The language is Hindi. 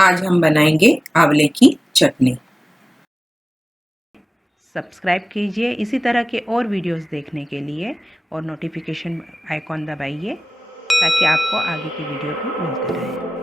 आज हम बनाएंगे आंवले की चटनी। सब्सक्राइब कीजिए इसी तरह के और वीडियोस देखने के लिए और नोटिफिकेशन आइकॉन दबाइए ताकि आपको आगे की वीडियो भी मिलते रहे।